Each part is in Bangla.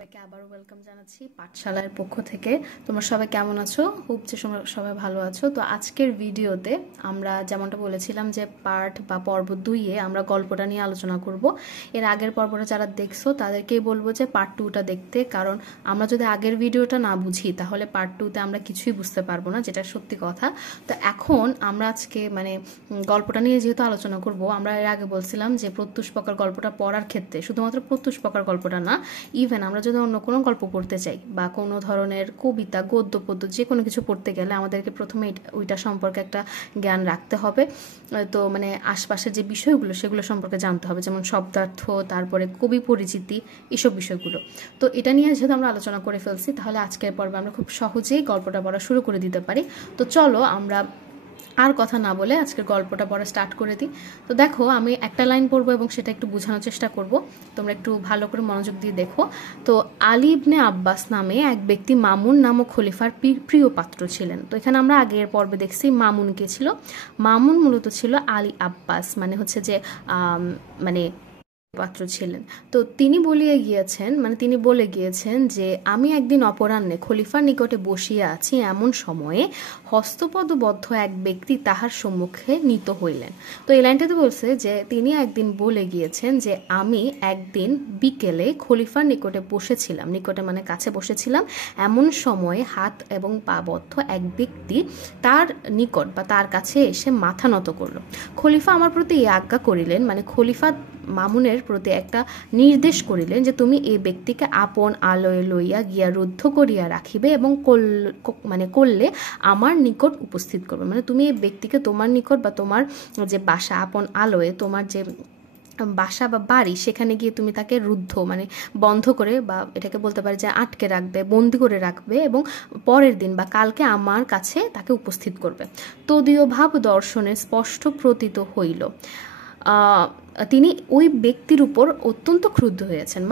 সবাইকে আবারও ওয়েলকাম জানাচ্ছি পাঠশালার পক্ষ থেকে। তোমরা সবাই কেমন আছো? হোপ যে সবাই ভালো আছো। তো আজকের ভিডিওতে আমরা যেমনটা বলেছিলাম যে পর্ব 2-এ আমরা গল্পটা নিয়ে আলোচনা করব। এর আগের পর্বটা যারা দেখছো তাদেরকেই বলবো যে পার্ট 2টা দেখতে, কারণ আমরা যদি আগের ভিডিওটা না বুঝি তাহলে পার্ট 2তে আমরা কিছুই বুঝতে পারবো না, যেটা সত্যি কথা। তো এখন আমরা আজকে গল্পটা নিয়ে যেহেতু আলোচনা করব, আমরা এর আগে বলছিলাম যে প্রত্যুষ প্রকার গল্পটা পড়ার ক্ষেত্রে শুধুমাত্র প্রত্যুষ প্রকার গল্পটা না, ইভেন আমরা যদি অন্য কোনো গল্প পড়তে চাই বা কোনো ধরনের কবিতা, গদ্য পদ্য যে কোনো কিছু পড়তে গেলে আমাদেরকে প্রথমে ওইটা সম্পর্কে একটা জ্ঞান রাখতে হবে। তো আশপাশের যে বিষয়গুলো সেগুলো সম্পর্কে জানতে হবে, যেমন শব্দার্থ, তারপরে কবি পরিচিতি, এসব বিষয়গুলো। তো এটা নিয়ে যেহেতু আমরা আলোচনা করে ফেলছি, তাহলে আজকের পর্বে আমরা খুব সহজেই গল্পটা পড়া শুরু করে দিতে পারি। তো চলো আমরা আর কথা না বলে আজকের গল্পটা পড়া স্টার্ট করে দিই। তো দেখো, আমি একটা লাইন পড়বো এবং সেটা একটু বোঝানোর চেষ্টা করব, তোমরা একটু ভালো করে মনোযোগ দিয়ে দেখো। তো আলী ইবনে আব্বাস নামে এক ব্যক্তি মামুন নামক খলিফার প্রিয় পাত্র ছিলেন। তো এখানে আমরা আগের পর্বে দেখছি মামুন কে ছিল। মামুন মূলত ছিল আলী আব্বাস, হচ্ছে যে পাত্র ছিলেন। তো তিনি বলে গিয়েছেন যে আমি একদিন অপরাহ্নে খলিফার নিকটে বসিয়া আছি, এমন সময়ে হস্তপদবদ্ধ এক ব্যক্তি তাহার সম্মুখে নীত হইলেন। তো এই লাইনটাতে বলছে যে তিনি একদিন বলে গিয়েছেন যে আমি একদিন বিকেলে খলিফার নিকটে বসেছিলাম, কাছে বসেছিলাম, এমন সময়ে হাত এবং পা বদ্ধ এক ব্যক্তি তার নিকট বা তার কাছে এসে মাথা নত করল। খলিফা আমার প্রতি এই আজ্ঞা করিলেন, খলিফা মামুনের প্রতি একটা নির্দেশ করিলেন যে তুমি এই ব্যক্তিকে আপন আলয়ে লইয়া গিয়া রুদ্ধ করিয়া রাখিবে এবং করলে আমার নিকট উপস্থিত করবে। তুমি এই ব্যক্তিকে তোমার নিকট বা তোমার যে বাসা, আপন আলোয় তোমার যে বাসা বা বাড়ি, সেখানে গিয়ে তুমি তাকে রুদ্ধ বন্ধ করে, বা এটাকে বলতে পারে যে আটকে রাখবে, বন্দি করে রাখবে, এবং পরের দিন বা কালকে আমার কাছে তাকে উপস্থিত করবে। তদীয় ভাব দর্শনে স্পষ্ট প্রতীত হইল তিনি ওই ব্যক্তির উপর অত্যন্ত ক্রুদ্ধ হয়েছেন।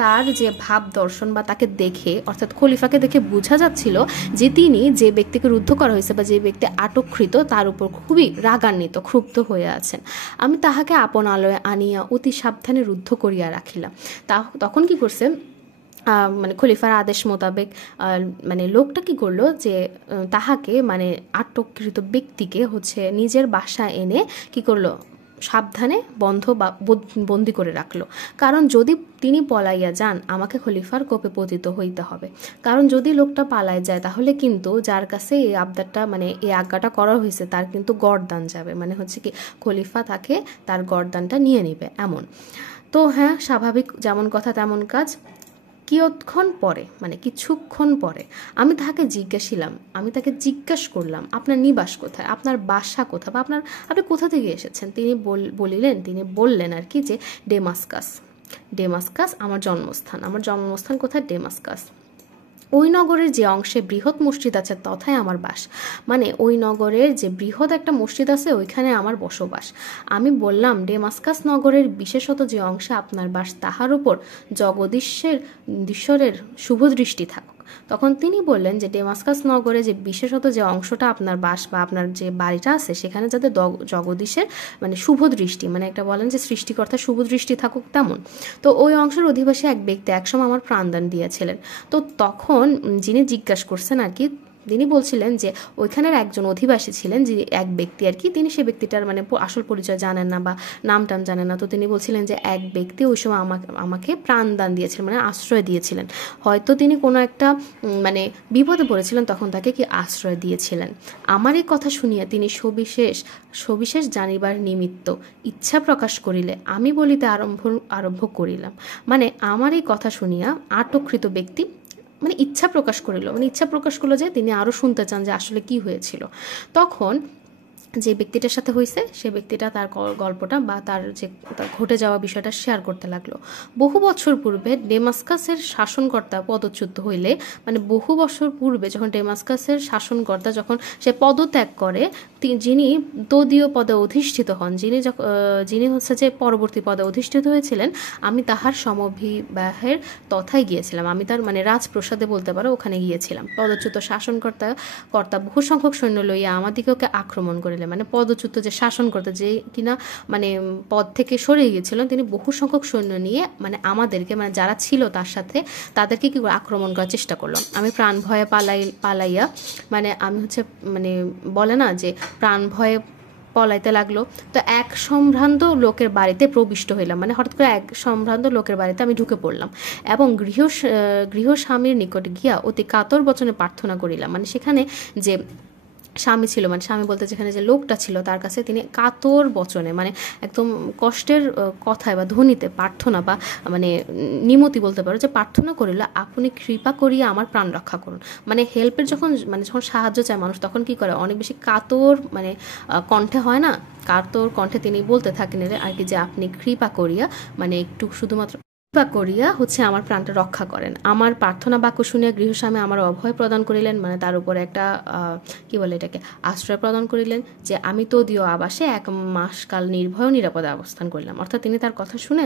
তার যে ভাব দর্শন বা তাকে দেখে, অর্থাৎ খলিফাকে দেখে বোঝা যাচ্ছিল যে তিনি যে ব্যক্তিকে রুদ্ধ করা হয়েছে বা যে ব্যক্তি আটককৃত তার উপর খুবই রাগান্বিত, ক্ষুব্ধ হয়ে আছেন। আমি তাহাকে আপন আলয়ে আনিয়া অতি সাবধানে রুদ্ধ করিয়া রাখিলাম। তখন কি করছে, খলিফার আদেশ মোতাবেক লোকটা কি করলো যে তাহাকে আটককৃত ব্যক্তিকে নিজের বাসা এনে কি করলো, সাবধানে বন্ধ বা বন্দি করে রাখলো। কারণ যদি তিনি পলাইয়া যান আমাকে খলিফার কোপে পতিত হইতে হবে। কারণ যদি লোকটা পালায় যায় তাহলে কিন্তু যার কাছে এই আবদারটা এই আজ্ঞাটা করা হয়েছে তার কিন্তু গরদান যাবে, কি খলিফা তাকে তার গরদানটা নিয়ে নেবে এমন। তো হ্যাঁ, স্বাভাবিক, যেমন কথা তেমন কাজ। কিছুক্ষণ পরে আমি তাকে জিজ্ঞাসা করলাম আপনার নিবাস কোথায়, আপনার বাসা কোথায়, বা আপনি কোথা থেকে এসেছেন। তিনি বললেন আর কি যে ডেমাস্কাস আমার জন্মস্থান কোথায়, ডেমাস্কাস। ওই নগরের যে অংশে বৃহৎ মসজিদ আছে তথায় আমার বাস। ওই নগরের যে বৃহৎ একটা মসজিদ আছে ওইখানে আমার বসবাস। আমি বললাম ডেমাস্কাস নগরের বিশেষত যে অংশে আপনার বাস তাহার উপর জগদীশ্বরের শুভ দৃষ্টি থাকুক। তখন তিনি বললেন যে ডেমাস্কাস নগরে যে বিশেষত যে অংশটা আপনার বাস বা আপনার যে বাড়িটা আছে সেখানে যাতে জগদীশের শুভ দৃষ্টি, একটা বলেন যে সৃষ্টিকর্তার শুভ দৃষ্টি থাকুক তেমন। তো ওই অংশের অধিবাসী এক ব্যক্তি একসময় আমার প্রাণদান দিয়েছিলেন। তো তখন যিনি জিজ্ঞাসা করছেন আর কি, তিনি বলছিলেন যে ওইখানের একজন অধিবাসী ছিলেন, যে এক ব্যক্তি আর কি, তিনি সে ব্যক্তিটার আসল পরিচয় জানেন না বা নাম টাম জানেন না। তো তিনি বলছিলেন যে এক ব্যক্তি ওই সময় আমাকে প্রাণদান দিয়েছিলেন, আশ্রয় দিয়েছিলেন। হয়তো তিনি কোনো একটা বিপদে পড়েছিলেন, তখন তাকে কি আশ্রয় দিয়েছিলেন। আমার এই কথা শুনিয়া তিনি সবিশেষ জানিবার নিমিত্ত ইচ্ছা প্রকাশ করিলে আমি বলিতে আরম্ভ করিলাম। আমার এই কথা শুনিয়া আটককৃত ব্যক্তি ইচ্ছা প্রকাশ করলো যে তিনি আরো শুনতে চান যে আসলে কি হয়েছিল। তখন যে ব্যক্তিটার সাথে হয়েছে সে ব্যক্তিটা তার গল্পটা বা তার ঘটে যাওয়া বিষয়টা শেয়ার করতে লাগলো। বহু বছর পূর্বে ডেমাস্কাসের শাসনকর্তা পদচ্যুত হইলে, বহু বছর পূর্বে যখন ডেমাস্কাসের শাসনকর্তা যখন সে পদত্যাগ করে, যিনি তদীয় পদে অধিষ্ঠিত হন, যিনি যে পরবর্তী পদে অধিষ্ঠিত হয়েছিলেন, আমি তাহার সমভিবাহের তথায় গিয়েছিলাম। আমি তার রাজপ্রসাদে বলতে পারো, ওখানে গিয়েছিলাম। পদচ্যুত শাসনকর্তা বহু সংখ্যক সৈন্য লইয়া আমাদিগকে আক্রমণ করিলেন। ছিলেন, মানে পদচ্যুত যে শাসন করতে যে কিনা মানে পদ থেকে সরে গিয়েছিলেন, তিনি বহু সংখ্যক সৈন্য নিয়ে মানে আমাদেরকে মানে যারা ছিল তার সাথে তাদেরকে কি করে আক্রমণ করার চেষ্টা করলাম। আমি প্রাণ ভয়ে পালাইয়া মানে আমি হচ্ছে মানে বলে না যে প্রাণ ভয়ে পলাইতে লাগলো। তো এক সম্ভ্রান্ত লোকের বাড়িতে প্রবিষ্ট হইলাম, মানে হঠাৎ করে এক সম্ভ্রান্ত লোকের বাড়িতে আমি ঢুকে পড়লাম এবং গৃহস্বামীর নিকটে গিয়া অতি কাতর বচনে প্রার্থনা করিলাম। মানে সেখানে যে স্বামী ছিল, মানে স্বামী বলতে যেখানে যে লোকটা ছিল তার কাছে তিনি কাতর বচনে মানে একদম কষ্টের কথায় বা ধ্বনিতে প্রার্থনা বা মানে নিমতি বলতে পারো যে প্রার্থনা করিল, আপনি কৃপা করিয়া আমার প্রাণ রক্ষা করুন। মানে হেল্পের যখন মানে যখন সাহায্য চায় মানুষ তখন কি করে অনেক বেশি কাতর মানে কণ্ঠে হয় না, কাতর কণ্ঠে তিনি বলতে থাকেন আর কি যে আপনি কৃপা করিয়া মানে একটু শুধুমাত্র কৃপা করিয়া হচ্ছে আমার প্রাণটা রক্ষা করেন। আমার প্রার্থনা বাক্য শুনিয়া গৃহস্বামী আমার অভয় প্রদান করিলেন, মানে তার উপরে একটা কি বলে এটাকে আশ্রয় প্রদান করিলেন যে আমি তদীয় আবাসে 1 মাস কাল নির্ভয় নিরাপদে অবস্থান করিলাম। অর্থাৎ তিনি তার কথা শুনে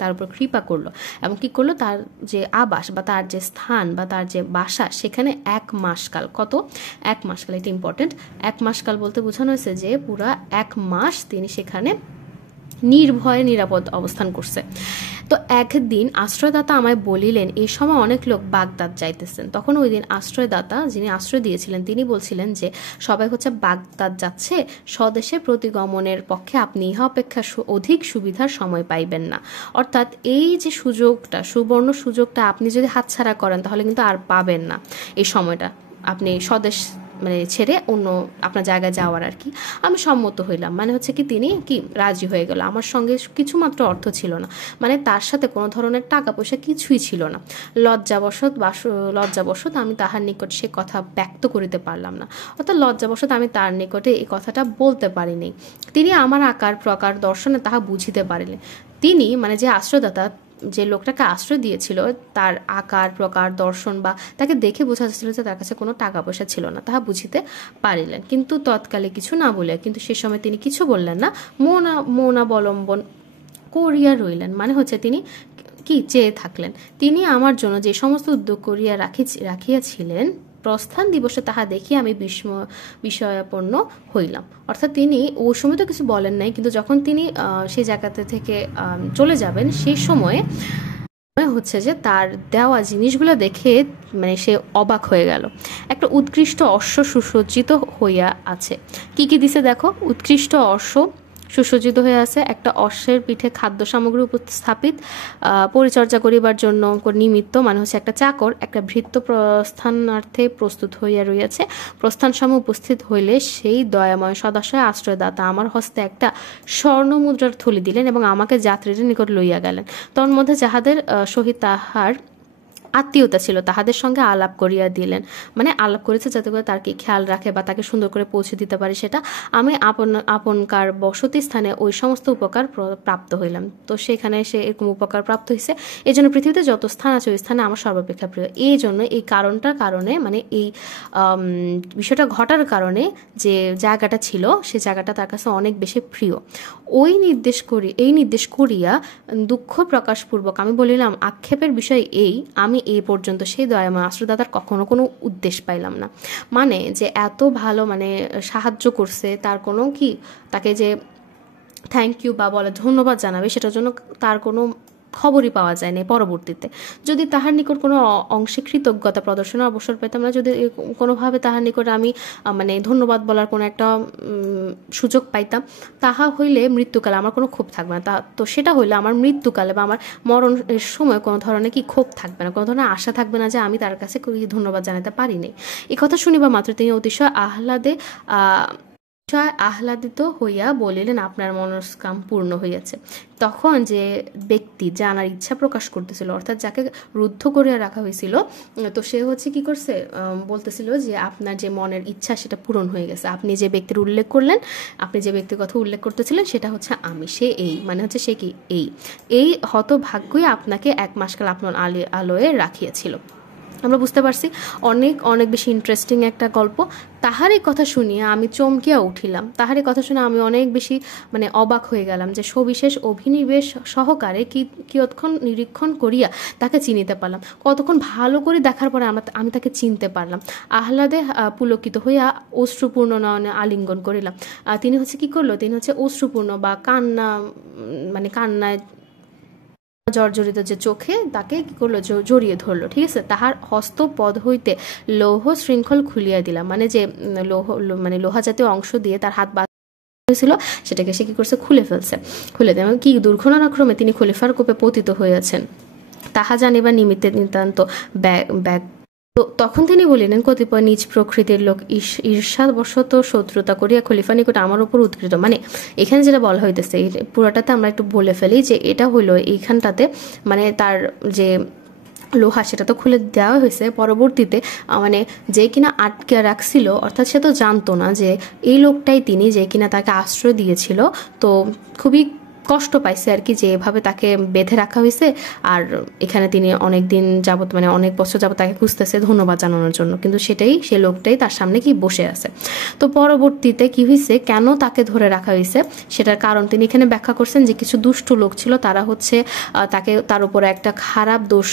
তার উপর কৃপা করলো এবং কি করলো, তার যে আবাস বা তার যে স্থান বা তার যে বাসা সেখানে 1 মাস কাল, কত 1 মাস কাল, এটা ইম্পর্টেন্ট। 1 মাস কাল বলতে বোঝানো হয়েছে যে পুরা 1 মাস তিনি সেখানে নির্ভয়ে নিরাপদ অবস্থান করছে। তো একদিন আশ্রয়দাতা আমায় বলিলেন এই সময় অনেক লোক বাগদাদ যাইতেছেন। তখন ওই দিন আশ্রয়দাতা যিনি আশ্রয় দিয়েছিলেন তিনি বলছিলেন যে সবাই হচ্ছে বাগদাদ যাচ্ছে, স্বদেশে প্রতিগমনের পক্ষে আপনি ইহা অপেক্ষা অধিক সুবিধার সময় পাইবেন না। অর্থাৎ এই যে সুযোগটা, সুবর্ণ সুযোগটা আপনি যদি হাতছাড়া করেন তাহলে কিন্তু আর পাবেন না এই সময়টা, আপনি স্বদেশ মানে ছেড়ে অন্য আপনার জায়গায় যাওয়ার আর কি। আমি সম্মত হইলাম, মানে হচ্ছে কি তিনি কি রাজি হয়ে গেল। আমার সঙ্গে কিছুমাত্র অর্থ ছিল না, মানে তার সাথে কোনো ধরনের টাকা পয়সা কিছুই ছিল না। লজ্জাবশত আমি তাহার নিকট সে কথা ব্যক্ত করিতে পারলাম না, অর্থাৎ লজ্জাবশত আমি তার নিকটে এই কথাটা বলতে পারিনি। তিনি আমার আকার প্রকার দর্শনে তাহা বুঝিতে পারিলেন। তিনি মানে যে আশ্রয়দাতা, যে লোকটাকে আশ্রয় দিয়েছিল, তার আকার প্রকার দর্শন বা তাকে দেখে বোঝা যাচ্ছিল যে তার কাছে কোনো টাকা পয়সা ছিল না, তাহা বুঝিতে পারিলেন। কিন্তু তৎকালে কিছু না বলে, কিন্তু সে সময় তিনি কিছু বললেন না, মৌনাবলম্বন করিয়া রইলেন। মানে হচ্ছে তিনি কি চেয়ে থাকলেন। তিনি আমার জন্য যে সমস্ত উদ্যোগ করিয়া রাখিয়াছিলেন প্রস্থান দিবসে তাহা দেখি আমি বিষয়াপন্ন হইলাম। অর্থাৎ তিনি ওই সময় তো কিছু বলেন নাই, কিন্তু যখন তিনি সেই জায়গাতে থেকে চলে যাবেন সেই সময়ে হচ্ছে যে তার দেওয়া জিনিসগুলো দেখে মানে সে অবাক হয়ে গেল। একটা উৎকৃষ্ট অশ্ব সুসজ্জিত হইয়া আছে। কি কি দিছে দেখো, উৎকৃষ্ট অশ্ব সুসজ্জিত হয়ে আছে, একটা অশ্বের পিঠে খাদ্য সামগ্রী উপস্থাপিত, পরিচর্যা করিবার জন্য নিমিত্ত মানে হচ্ছে একটা চাকর, একটা ভৃত্য প্রস্থানার্থে প্রস্তুত হইয়া রইয়াছে। প্রস্থান সময় উপস্থিত হইলে সেই দয়াময় সদাশয় আশ্রয়দাতা আমার হস্তে একটা স্বর্ণ মুদ্রার থলি দিলেন এবং আমাকে যাত্রীদের নিকট লইয়া গেলেন। তন্মধ্যে যাহাদের সহিত তাহার আত্মীয়তা ছিল তাহাদের সঙ্গে আলাপ করিয়া দিলেন, মানে আলাপ করেছে যাতে করে তার কি খেয়াল রাখে বা তাকে সুন্দর করে পৌঁছে দিতে পারে সেটা। আমি আপনকার বসতি স্থানে ওই সমস্ত উপকার প্রাপ্ত হইলাম। তো সেখানে সে এরকম উপকার প্রাপ্ত হয়েছে, এই জন্য পৃথিবীতে যত স্থান আছে ওই স্থানে আমার সর্বাপেক্ষা প্রিয়। এই জন্য এই কারণটার কারণে মানে এই বিষয়টা ঘটার কারণে যে জায়গাটা ছিল সে জায়গাটা তার কাছে অনেক বেশি প্রিয়। এই নির্দেশ করিয়া দুঃখ প্রকাশপূর্বক আমি বলিলাম আক্ষেপের বিষয় এই, আমি এই পর্যন্ত সেই দয়াময় আশ্রয়দাতার কখনো কোনো উদ্দেশ্য পাইলাম না। মানে যে এত ভালো মানে সাহায্য করছে, তার কোনো কি তাকে যে থ্যাংক ইউ বা বলে ধন্যবাদ জানাবে সেটার জন্য তার কোনো খবরই পাওয়া যায় না পরবর্তীতে। যদি তাহার নিকট কোনো অংশে কৃতজ্ঞতা প্রদর্শনের অবসর পেতাম না, যদি কোনোভাবে তাহার নিকট আমি মানে ধন্যবাদ বলার কোনো একটা সুযোগ পাইতাম, তাহা হইলে মৃত্যুকালে আমার কোনো ক্ষোভ থাকবে না। তো সেটা হইলে আমার মৃত্যুকালে বা আমার মরণের সময় কোনো ধরনের কি ক্ষোভ থাকবে না, কোনো ধরনের আশা থাকবে না যে আমি তার কাছে ধন্যবাদ জানাতে পারিনি। এই কথা শুনিবা মাত্র তিনি অতিশয় আহ্লাদিত হইয়া বলিলেন আপনার মনস্কাম পূর্ণ হইয়াছে। তখন যে ব্যক্তি জানার ইচ্ছা প্রকাশ করতেছিল, অর্থাৎ যাকে রুদ্ধ করিয়া রাখা হয়েছিল, তো সে হচ্ছে কি করছে বলতেছিল যে আপনার যে মনের ইচ্ছা সেটা পূরণ হয়ে গেছে। আপনি যে ব্যক্তির উল্লেখ করলেন, আপনি যে ব্যক্তির কথা উল্লেখ করতেছিলেন সেটা হচ্ছে আমি, সে এই মানে হচ্ছে সে কি এই হতভাগ্যই আপনাকে 1 মাসকাল আপনার আলোয়ে রাখিয়াছিল। আমরা বুঝতে পারছি অনেক অনেক বেশি ইন্টারেস্টিং একটা গল্প। তাহারই কথা শুনিয়ে আমি চমকিয়া উঠিলাম, তাহারই কথা শুনে আমি অনেক বেশি মানে অবাক হয়ে গেলাম যে সবিশেষ অভিনিবেশ সহকারে কিয়ৎক্ষণ নিরীক্ষণ করিয়া তাকে চিনিতে পারলাম। কতক্ষণ ভালো করে দেখার পরে আমি তাকে চিনতে পারলাম। আহ্লাদে পুলকিত হইয়া অশ্রুপূর্ণ নয়নে আলিঙ্গন করিলাম। তিনি হচ্ছে কি করলো, তিনি হচ্ছে অশ্রুপূর্ণ বা কান্না মানে কান্নায় জর্জরিত যে চোখে তাকে কি করলো, জড়িয়ে ধরলো, ঠিক আছে। তাহার হস্তপদ হইতে লৌহ শৃঙ্খল খুলিয়া দিলাম, মানে যে মানে লোহা জাতীয় অংশ দিয়ে তার হাত হয়েছিল সেটাকে সে কি করছে, খুলে ফেলছে। খুলে দেয় কি দুর্ঘটনাক্রমে তিনি খলিফার কোপে পতিত হইয়াছেন তাহা জানিবার নিমিত্তে নিতান্ত ব্যাগ। তো তখন তিনি বলিলেন, কতিপয় নিজ প্রকৃতির লোক ঈর্ষাবশত শত্রুতা করিয়া খলিফা নিকট আমার উপর উৎকৃত। মানে এখানে যেটা বলা হইতেছে পুরোটাতে আমরা একটু বলে ফেলি যে এটা হলো এইখানটাতে মানে তার যে লোহা সেটা তো খুলে দেওয়া হয়েছে, পরবর্তীতে মানে যে কিনা আটকে রাখছিল, অর্থাৎ সে তো জানতো না যে এই লোকটাই তিনি যে কিনা তাকে আশ্রয় দিয়েছিল। তো খুবই কষ্ট পাইছে আর কি, যে এভাবে তাকে বেঁধে রাখা হয়েছে। আর এখানে তিনি অনেক দিন যাবত মানে অনেক বছর যাবত তাকে খুঁজতেছে ধন্যবাদ জানানোর জন্য, কিন্তু সেটাই সে লোকটাই তার সামনে কি বসে আছে। তো পরবর্তীতে কি হয়েছে, কেন তাকে ধরে রাখা হয়েছে সেটার কারণ তিনি এখানে ব্যাখ্যা করছেন যে কিছু দুষ্ট লোক ছিল, তারা হচ্ছে তাকে তার উপরে একটা খারাপ দোষ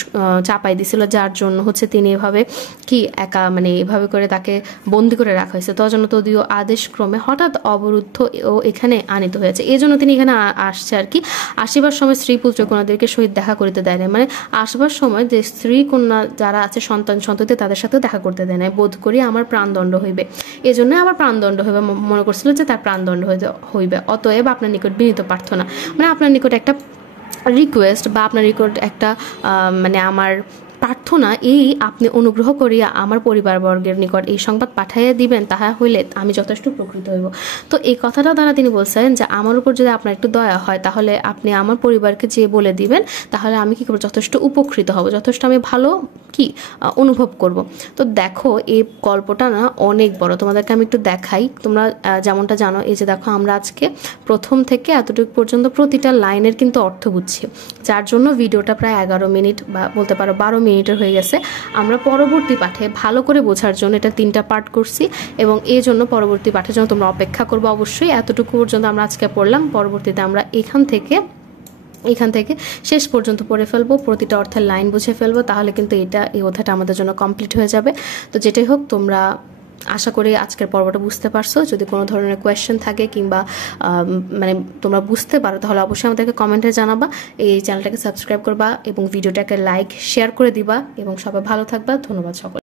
চাপাই দিছিল, যার জন্য হচ্ছে তিনি এভাবে কি একা মানে এভাবে করে তাকে বন্দি করে রাখা হয়েছে। তজন তদীয় আদেশ ক্রমে হঠাৎ অবরুদ্ধ ও এখানে আনিত হয়েছে, এই জন্য তিনি এখানে আসছে আর কি। আসিবার সময় স্ত্রী পুত্র কন্যাদেরকে সহিত দেখা করিতে দেয় না, মানে আসবার সময় যে স্ত্রী কন্যা যারা আছে সন্ততি তাদের সাথে দেখা করতে দেয় না। বোধ করি আমার প্রাণদণ্ড হইবে, এই জন্য আমার প্রাণদণ্ড হইবে, মনে করছিল যে তার প্রাণদণ্ড হইবে। অতএব আপনার নিকট বিনীত প্রার্থনা, মানে আপনার নিকট একটা রিকোয়েস্ট বা আপনার নিকট একটা মানে আমার প্রার্থনা, এই আপনি অনুগ্রহ করিয়া আমার পরিবারবর্গের নিকট এই সংবাদ পাঠাইয়া দিবেন, তাহা হইলে আমি যথেষ্ট উপকৃত হইব। তো এই কথাটা দ্বারা তিনি বলছেন যে আমার উপর যদি আপনার একটু দয়া হয় তাহলে আপনি আমার পরিবারকে যে বলে দিবেন, তাহলে আমি কি করবো, যথেষ্ট উপকৃত হব, যথেষ্ট আমি ভালো কি অনুভব করব। তো দেখো এই গল্পটা না অনেক বড়, তোমাদেরকে আমি একটু দেখাই। তোমরা যেমনটা জানো, এই যে দেখো আমরা আজকে প্রথম থেকে এতটুকু পর্যন্ত প্রতিটা লাইনের কিন্তু অর্থ বুঝছি, যার জন্য ভিডিওটা প্রায় 11 মিনিট বা বলতে পারো 12 মিনিটের হয়ে গেছে। আমরা পরবর্তী পাঠে ভালো করে বোঝার জন্য এটা 3টা পার্ট করছি, এবং এই জন্য পরবর্তী পাঠের জন্য তোমরা অপেক্ষা করবো অবশ্যই। এতটুকু পর্যন্ত আমরা আজকে পড়লাম, পরবর্তীতে আমরা এখান থেকে শেষ পর্যন্ত পড়ে ফেলবো, প্রতিটা অর্থের লাইন বুঝে ফেলবো, তাহলে কিন্তু এই অধ্যায়টা আমাদের জন্য কমপ্লিট হয়ে যাবে। তো যেটাই হোক, তোমরা আশা করি আজকের পর্বটা বুঝতে পারছো। যদি কোনো ধরনের কোয়েশ্চেন থাকে কিংবা মানে তোমরা বুঝতে পারো, তাহলে অবশ্যই আমাদেরকে কমেন্টে জানাবা। এই চ্যানেলটাকে সাবস্ক্রাইব করবা এবং ভিডিওটাকে লাইক শেয়ার করে দিবা, এবং সবাই ভালো থাকবা। ধন্যবাদ সকল।